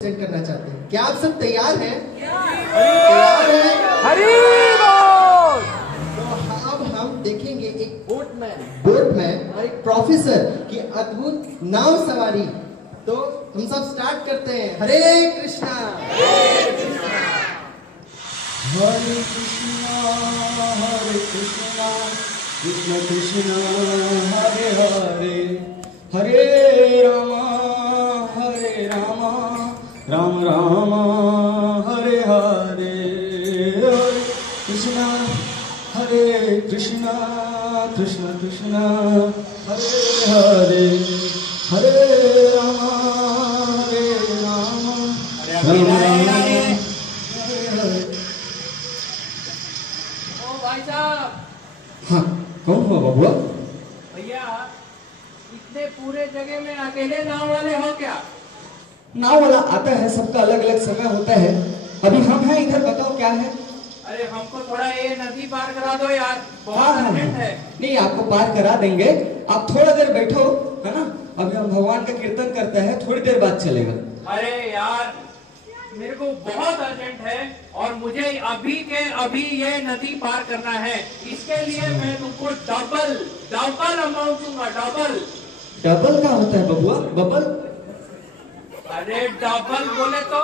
करना चाहते हैं। क्या आप सब तैयार हैं? तैयार हैं? हरि बोल। तो अब हम देखेंगे एक बोटमैन और एक प्रोफेसर की अद्भुत नाव सवारी। तो हम सब स्टार्ट करते हैं। हरे कृष्णा हरे कृष्णा कृष्ण कृष्ण हरे हरे हरे रामा राम राम हरे हरे हरे कृष्ण कृष्ण कृष्ण हरे हरे हरे राम राम राम हरे हरे। ओ भाई साहब। हाँ, कौन हुआ बबुआ? भैया इतने पूरे जगह में अकेले नाव वाले हो क्या? नाव वाला आता है, सबका अलग अलग समय होता है। अभी हम हैं इधर, बताओ क्या है? अरे हमको थोड़ा ये नदी पार करा दो यार, बहुत हाँ, अर्जेंट है। नहीं आपको पार करा देंगे, आप थोड़ा देर बैठो, है ना? अभी हम भगवान का कीर्तन करते हैं, थोड़ी देर बाद चलेगा। अरे यार मेरे को बहुत अर्जेंट है और मुझे अभी के अभी ये नदी पार करना है। इसके लिए मैं तुमको डबल अमाउंट दूंगा। डबल का होता है बबुआ? बबल? अरे डबल बोले तो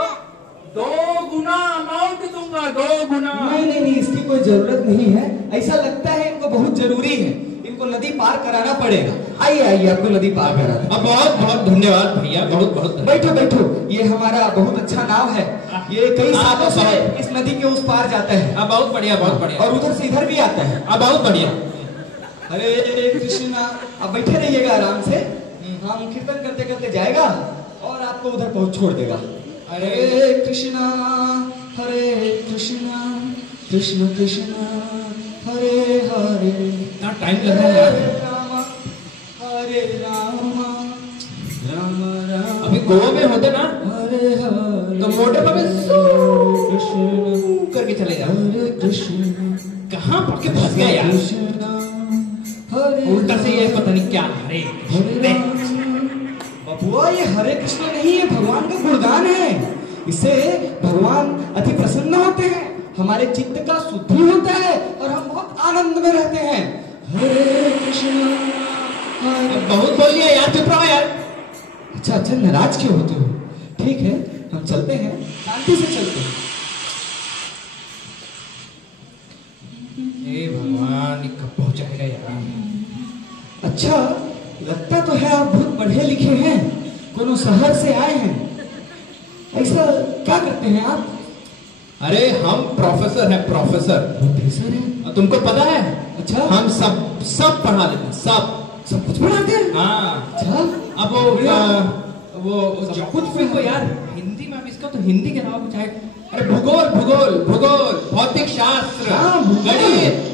2 गुना अमाउंट दूंगा, 2 गुना। नहीं, इसकी कोई जरूरत नहीं है। ऐसा लगता है इनको बहुत जरूरी है, इनको नदी पार कराना पड़ेगा। आइए आपको नदी पार करा दें। बहुत बहुत धन्यवाद भैया, बहुत बहुत बैठो। ये हमारा बहुत अच्छा नाव है, ये कई सालों से इस नदी के उस पार जाता है। बहुत बढ़िया, बहुत बढ़िया। और उधर से इधर भी आता है। बहुत बढ़िया। हरे कृष्णा। अब बैठे रहिएगा आराम से, हम कीर्तन करते करते जाएगा और आपको उधर पहुंच छोड़ देगा। हरे कृष्णा कृष्ण कृष्ण हरे हरे। इतना टाइम लग रहा है यार। हरे राम राम राम। अभी गोवा में होते ना हरे हरे तो मोटर पे कृष्ण करके चले जाओ। हरे कृष्ण कहाँ पक्के फंस गया यार। उल्टा से ये पता नहीं क्या। हरे बबुआ, ये हरे कृष्ण नहीं है, भगवान का गुणगान है। इससे भगवान अति प्रसन्न होते हैं, हमारे चित्त का शुद्धि होता है और हम बहुत आनंद में रहते हैं। हरे कृष्ण। बहुत बोल लिया यार, चुप रहो यार। अच्छा, नाराज क्यों होते हो? ठीक है, हम चलते हैं, शांति से चलते हैं। हे भगवान, ये कब पहुंचाएगा यार। अच्छा, लगता तो है आप बहुत पढ़े लिखे हैं, कोनो शहर से आए हैं। ऐसा क्या करते हैं आप? अरे हम प्रोफेसर हैं, प्रोफेसर हैं? तुमको पता है? अच्छा, हम सब पढ़ा लेते हैं, सब कुछ पढ़ाते हैं? हाँ। अच्छा, अब वो कुछ भी को यार हिंदी में, अब इसका तो हिंदी के नाम चाहे। अरे भूगोल, भौतिक शास्त्र, हाँ, गणित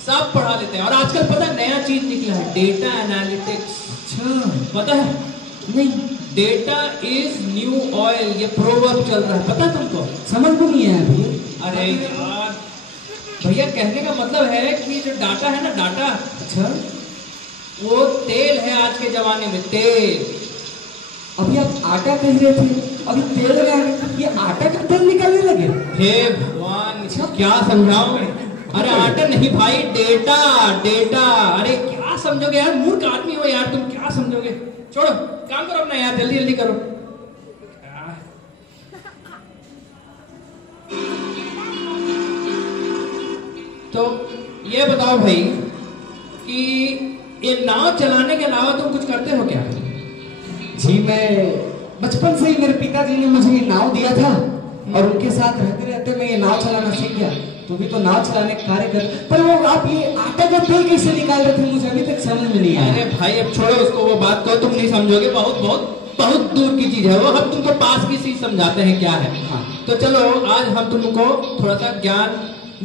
सब पढ़ा लेते हैं। और आजकल पता है नया चीज निकला है, डेटा एनालिटिक्स। अच्छा, पता है? नहीं। डेटा इज न्यू ऑयल, ये प्रोवर्ब चल रहा है, पता है तुमको? समझ में नहीं आया भैया। अरे यार भैया, कहने का मतलब है कि जो डाटा है ना, डाटा, अच्छा, वो तेल है आज के जमाने में, तेल। अभी आप आटा कह रहे थे, अभी तेल में आ गए। ये आटा का तेल निकलने लगे? हे भगवान, क्या समझाऊं? अरे आटा नहीं भाई, डेटा। अरे क्या समझोगे यार, मूर्ख आदमी हो यार तुम, क्या समझोगे? छोड़ो, काम करो अपना यार, जल्दी करो। तो ये बताओ भाई कि ये नाव चलाने के अलावा तुम कुछ करते हो क्या? जी, मैं बचपन से ही, मेरे पिताजी ने मुझे ये नाव दिया था और उनके साथ रहते रहते मैं ये नाव चलाना सीख गया। तो भी तो नाव चलाने का कार्य कर, पर वो आप ये आटा का तेल कैसे निकाल रहे थे, मुझे अभी तक समझ में नहीं आया। अरे भाई अब छोड़ो उसको, वो बात को तुम नहीं समझोगे, बहुत दूर की चीज है वो। हम तुमको पास की चीज समझाते हैं क्या है। हाँ। तो चलो आज हम तुमको थोड़ा सा ज्ञान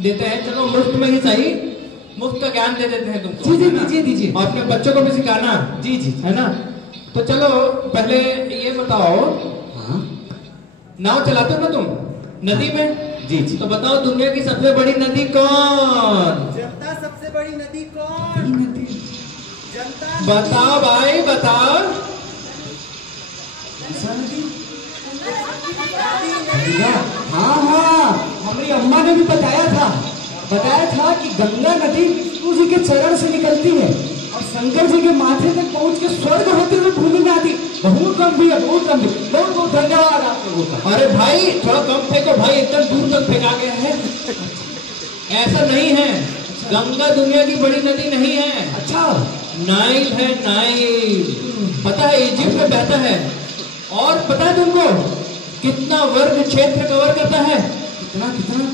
देते हैं। चलो मुफ्त में ही सही, मुफ्त का ज्ञान दे देते हैं तुमको। जी, दीजिए। और अपने बच्चों को भी सिखाना। जी, है ना? तो चलो पहले ये बताओ, हाँ, नाव चलाते हो ना तुम नदी में? जी। तो बताओ दुनिया की सबसे बड़ी नदी कौन? जनता सबसे बड़ी नदी कौन? जनता। बताओ भाई, बताओ। नदी गंगा, हाँ हाँ, हमारी अम्मा ने भी बताया था कि गंगा नदी विष्णु जी के चरण से निकलती है और शंकर जी के माथे तक पहुंच के स्वर्ग होते हुए भूमि में आती। बहुत गंभीर, बहुत गंभीर। बहुत बहुत धन्यवाद आप लोगों का। अरे भाई थोड़ा कम फेंको भाई, एकदम दूर तक फेंका गया है। ऐसा नहीं है, गंगा दुनिया की बड़ी नदी नहीं है। अच्छा, नाइल है, नाइल। पता है इजिप्ट में बहता है। और पता है तुमको कितना वर्ग क्षेत्र कवर करता है? कितना कितना?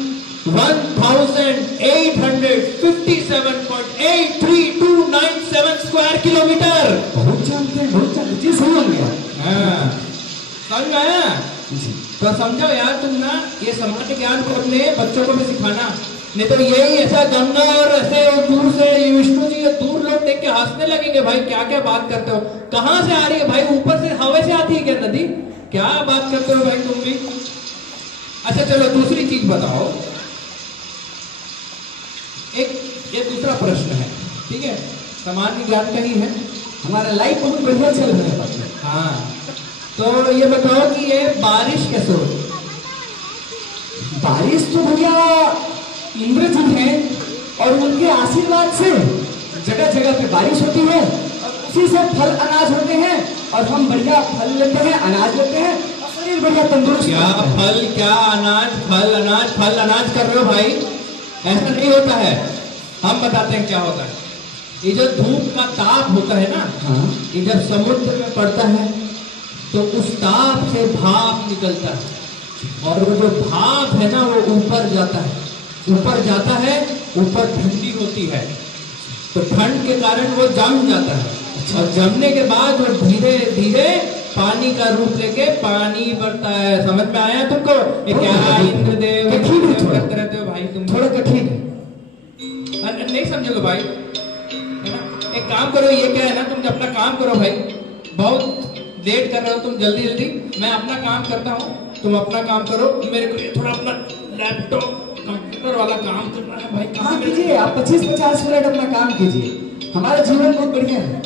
1857.832297 स्क्वायर किलोमीटर। बहुत जानते हैं, बहुत जानते हैं। जी सही हो गया। हाँ, समझ आया? तो समझो यार तुम ना, ये सामान्य ज्ञान को अपने बच्चों को भी सिखाना। नहीं तो यही ऐसा गंगा और ऐसे दूर से विष्णु जी दूर लोग देख के हंसने लगेंगे। भाई क्या क्या बात करते हो, कहां से आ रही है भाई? ऊपर से हवा से आती है क्या नदी? क्या बात करते हो भाई तुम भी? अच्छा चलो दूसरी चीज बताओ। एक ये दूसरा प्रश्न है, ठीक है, सामान्य ज्ञान का ही है। हमारा लाइफ बहुत बढ़िया चल रहा है। हाँ, तो ये बताओ कि ये बारिश कैसे होती? बारिश तो भैया इंद्र जी हैं और उनके आशीर्वाद से जगह जगह पे बारिश होती है और उसी से फल अनाज होते हैं और हम बढ़िया फल लेते हैं, अनाज लेते हैं और शरीर बढ़िया तंदुरुस्त। क्या फल, क्या अनाज? फल अनाज, फल अनाज कर रहे हो भाई? ऐसा नहीं होता है। हम बताते हैं क्या होता है। ये जो धूप का ताप होता है ना, हाँ, ये जब समुद्र में पड़ता है तो उस ताप से भाप निकलता है और वो जो भाप है ना वो ऊपर जाता है, ऊपर जाता है, ऊपर ठंडी होती है तो ठंड के कारण वो जम जाता है। और जमने के बाद वो धीरे धीरे पानी का रूप लेके पानी बढ़ता है। समझ में आया तुमको? ये क्या इंद्रदेव करते रहते हो भाई तुम? थोड़ा कठिन है। नहीं समझोगे भाई, है ना? एक काम करो, ये क्या है ना, तुम अपना काम करो भाई। बहुत लेट कर रहे हो तुम, जल्दी जल्दी। मैं अपना काम करता हूँ, तुम अपना काम करो। मेरे को ये थोड़ा अपना लैपटॉप कंप्यूटर वाला काम करना है भाई। हाँ कीजिए, आप 25-50 मिनट अपना काम कीजिए। हमारा जीवन बहुत बढ़िया है।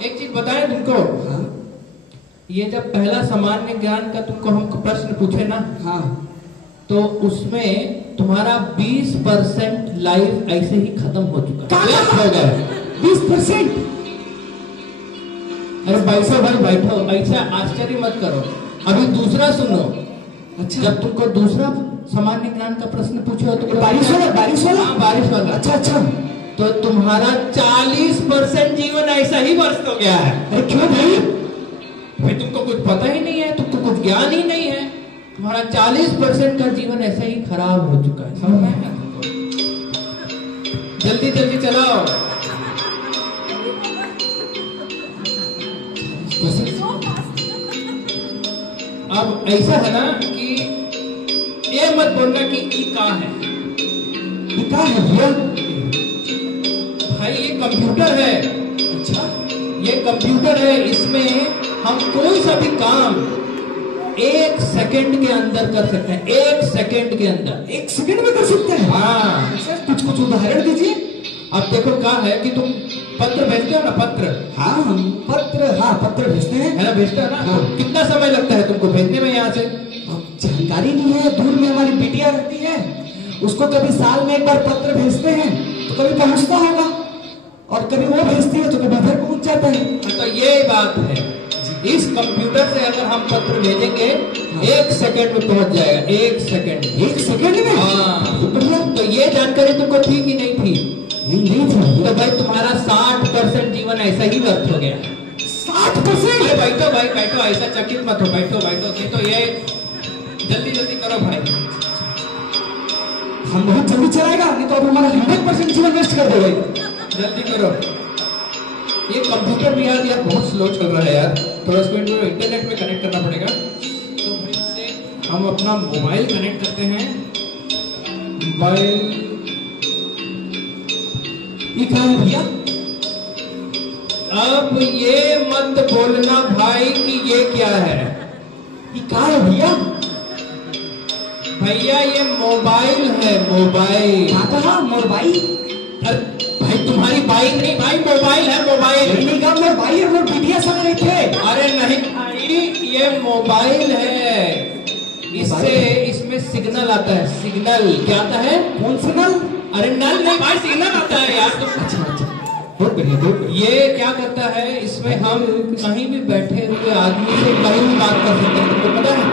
एक चीज बताएं तुमको। हाँ, ये जब पहला सामान्य ज्ञान का तुमको हम प्रश्न पूछे ना, हाँ, तो उसमें तुम्हारा 20% लाइफ ऐसे ही खत्म हो चुका है, व्यर्थ हो गया है। 20%? अरे बैठो भाई, बैठो, ऐसा आश्चर्य मत करो। अभी दूसरा सुनो। अच्छा, जब तुमको दूसरा सामान्य ज्ञान का प्रश्न पूछो तो बारिश वाला? बारिश वाला? हाँ, बारिश वाला। अच्छा अच्छा। तो तुम्हारा 40% जीवन ऐसा ही व्यस्त हो गया है। अरे क्यों भाई? भाई तुमको कुछ पता ही नहीं है, तुमको कुछ ज्ञान ही नहीं है। तुम्हारा 40% का जीवन ऐसा ही खराब हो चुका है। समझ में आया तुमको? जल्दी जल्दी चलाओ। अब ऐसा है ना कि ये मत बोलना कि ई कहाँ है। ये क्या है भैया? भाई ये कंप्यूटर है। अच्छा, ये कंप्यूटर है, इसमें हम कोई सा भी काम 1 सेकंड के अंदर कर सकते हैं। 1 सेकंड के अंदर। 1 सेकंड में कर सकते हैं? हाँ, सर कुछ कुछ उदाहरण दीजिए। अब देखो क्या है कि तुम पत्र भेजते हो ना, पत्र। हाँ, हम पत्र, हाँ पत्र भेजते हैं, है ना, भेजते हो ना। हाँ। तो कितना समय लगता है तुमको भेजने में यहाँ से? अब जानकारी नहीं है। दूर में हमारी बिटिया रहती है, उसको कभी साल में एक बार पत्र भेजते हैं तो कभी पहुंचता होगा और कभी वो भेजती है तो कभी घर पहुंच जाता है। तो ये बात है, इस कंप्यूटर से अगर हम पत्र भेजेंगे 1 सेकंड में पहुंच जाएगा। 1 सेकंड। 1 सेकंड में? हाँ। तो बढ़िया। तो ये जानकारी तुमको थी कि नहीं थी? नहीं थी। तो भाई तुम्हारा 60% जीवन ऐसा ही व्यर्थ हो गया। 60%? अरे बैठो भाई, बैठो, ऐसा चकित मत हो, बैठो बैठो। नहीं तो ये जल्दी जल्दी करो भाई। हम बहुत जल्दी चलाएगा, नहीं तो अब हमारा 100% जीवन वेस्ट कर देगा। जल्दी करो। ये कंप्यूटर भी यार बहुत स्लो चल रहा है यार। थोड़ा इसको इंटरनेट में कनेक्ट करना पड़ेगा। तो भाई इससे हम अपना मोबाइल कनेक्ट करते हैं। मोबाइल ये क्या है भैया? अब ये मत बोलना भाई कि ये क्या है। ये क्या है भैया? भैया ये मोबाइल है, मोबाइल। क्या कहा? मोबाइल? अरे भाई तुम्हारी बाइक नहीं भाई, मोबाइल है, मोबाइल। नहीं का में वायर और बीटीएस आ रहे थे। अरे नहीं भाई, ये मोबाइल है, इससे इसमें सिग्नल आता है। सिग्नल क्या आता है? कौन सिग्नल? अरे नल नहीं भाई, सिग्नल आता है यार। अच्छा अच्छा, बहुत बढ़िया बहुत बढ़िया। ये क्या करता है, इसमें हम कहीं भी बैठे हुए आदमी से कहीं भी बात कर सकते हैं, तुमको पता है?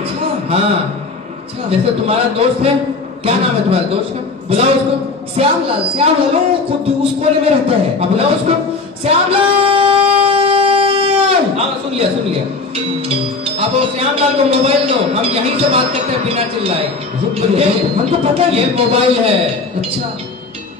अच्छा हाँ अच्छा। जैसे तुम्हारा दोस्त है, क्या नाम है तुम्हारे दोस्त का? बुलाओ उसको। श्यामलाल। श्यामलाल वो खुद उस कोने में रहता है। अब बुलाओ उसको। श्यामलाल। हाँ सुन लिया सुन लिया। अब वो श्यामलाल को मोबाइल दो, हम यहीं से बात करते हैं बिना चिल्लाए। हमको पता है ये मोबाइल है। अच्छा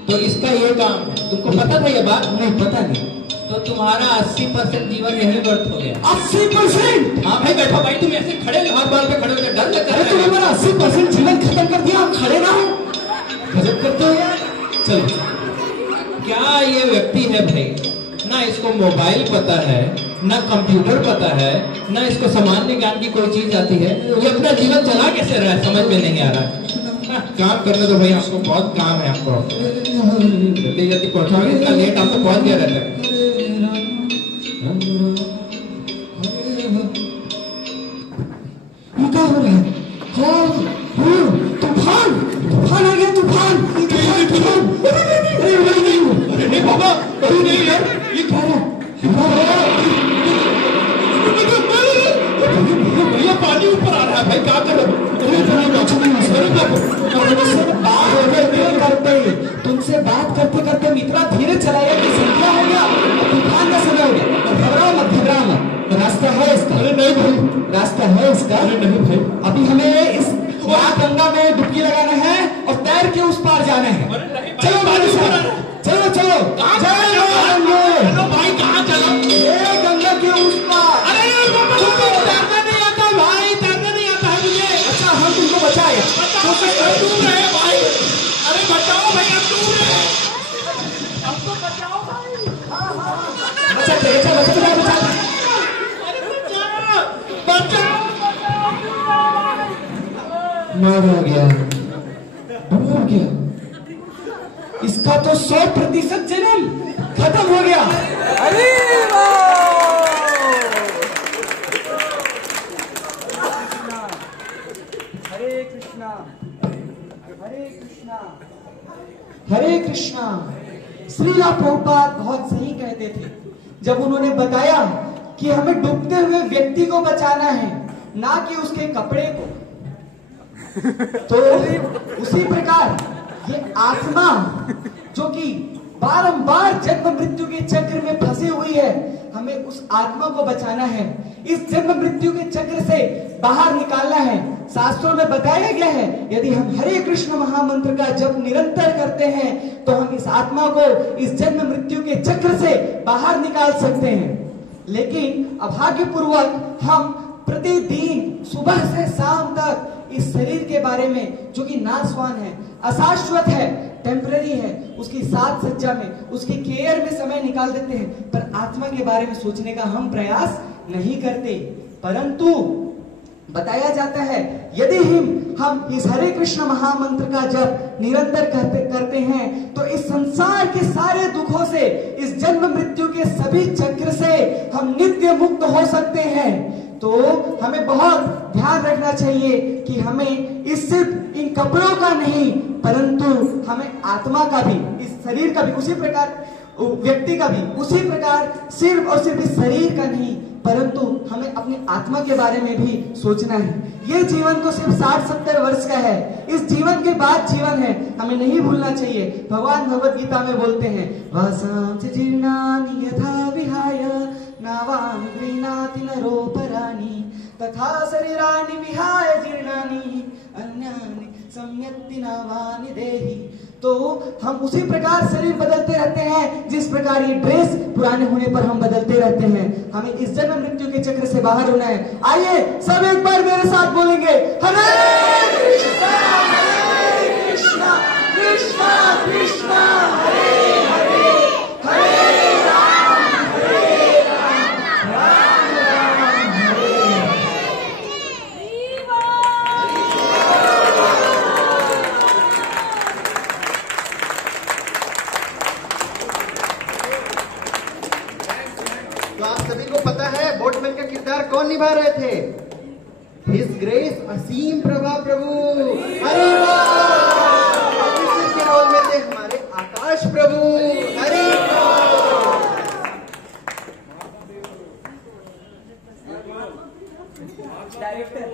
तो इसका ये काम है। तुमको पता था ये बात? नहीं पता नहीं। तो तुम्हारा 80% जीवन यही व्यर्थ हो गया। 80%? हाँ भाई बैठो भाई, तुम ऐसे खड़े हाथ बाल पे खड़े होकर डर लगता अरे तुमने है। हमारा 80% जीवन खत्म कर दिया, आप खड़े ना हो। गजब करते हो यार। चलो, क्या ये व्यक्ति है भाई, ना इसको मोबाइल पता है, ना कंप्यूटर पता है, ना इसको सामान्य ज्ञान की कोई चीज आती है। ये अपना जीवन चला कैसे रहा है समझ में नहीं आ रहा। काम करने दो भाई, आपको बहुत काम है। आपको जल्दी जल्दी पहुंचाओगे, इतना लेट आपको पहुंच गया रहता है। ये क्या हो रहा है? तूफान तूफान आ गया, तूफान तूफान। अरे नहीं बाबा, अरे नहीं यार, ये क्या है? भैया पानी ऊपर आ रहा है भाई, क्या करो? तुमसे बात करते करते इतना धीरे चलाया कि संख्या हो गया, तूफान का समय हो गया। घबराओ मत घबराओ मत, रास्ता है इसका। अरे नहीं भाई, रास्ता है इसका। अरे नहीं भाई, अभी हमें इस गंगा में डुबकी लगाना है और तैर के उस पार जाना है। चलो मेरे साथ, चलो चलो। चलो भाई, कहाँ चलो? ये गंगा के उस पार। अरे तैरना नहीं आता भाई, तैरना नहीं आता है मुझे। अच्छा हम तुमको बचाए। दूर है भाई, अरे बचाओ भाई, हम दूर है। हमको बचाओ भाई। बचाते बचाते बचाते। मार हो गया, डूब गया। इसका तो 100% जन्म खत्म हो गया। अरे हरे कृष्णा हरे कृष्णा हरे कृष्णा। श्रीला प्रभुपाद बहुत सही कहते थे जब उन्होंने बताया कि हमें डूबते हुए व्यक्ति को बचाना है, ना कि उसके कपड़े को। तो उसी प्रकार ये आत्मा जो कि बारंबार जन्म मृत्यु के चक्र में फंसी हुई है, हमें उस आत्मा को बचाना है। इस जन्म मृत्यु के चक्र से बाहर निकालना है। शास्त्रों में बताया गया है यदि हम हरे कृष्ण महामंत्र का जप निरंतर करते हैं तो हम इस आत्मा को इस जन्म मृत्यु के चक्र से बाहर निकाल सकते हैं। लेकिन अभाग्यपूर्वक हम प्रतिदिन सुबह से शाम तक इस शरीर के बारे में, जो कि नाशवान है, अशाश्वत है, टेम्पररी है, उसकी साथ सज्जा में, उसकी केयर में समय निकाल देते हैं, पर आत्मा के बारे में सोचने का हम प्रयास नहीं करते। परंतु बताया जाता है यदि हम इस हरे कृष्ण महामंत्र का जप निरंतर करते हैं तो इस संसार के सारे दुखों से, इस जन्म मृत्यु के सभी चक्र से हम नित्य मुक्त हो सकते हैं। तो हमें बहुत ध्यान रखना चाहिए कि हमें इस सिर्फ इन कपड़ों का नहीं, परंतु हमें आत्मा का भी, इस शरीर का भी, उसी प्रकार व्यक्ति का भी उसी प्रकार सिर्फ और सिर्फ इस शरीर का नहीं, परंतु हमें अपनी आत्मा के बारे में भी सोचना है। ये जीवन तो सिर्फ 60-70 वर्ष का है, इस जीवन के बाद जीवन है, हमें नहीं भूलना चाहिए। भगवान भगवत गीता में बोलते हैं, वासांसि जीर्णानि यथा विहाय नावानि गृह्णाति नरोपराणि तथा शरीराणि विहाय जीर्णानि अन्यानि संयत्ति नावानि देहि। तो हम उसी प्रकार शरीर बदलते रहते हैं जिस प्रकार ये ड्रेस पुराने होने पर हम बदलते रहते हैं। हमें इस जन्म मृत्यु के चक्र से बाहर होना है। आइए सब एक बार मेरे साथ बोलेंगे, हरे कृष्णा कृष्णा कृष्णा हरे हरे, हरे राम राम राम हरे तो आप सभी को पता है बोटमैन का किरदार कौन निभा रहे थे? हिज ग्रेस असीम प्रभा प्रभु। अरे ऑफिसर के रोल में थे हमारे आकाश प्रभु। अरे डायरेक्टर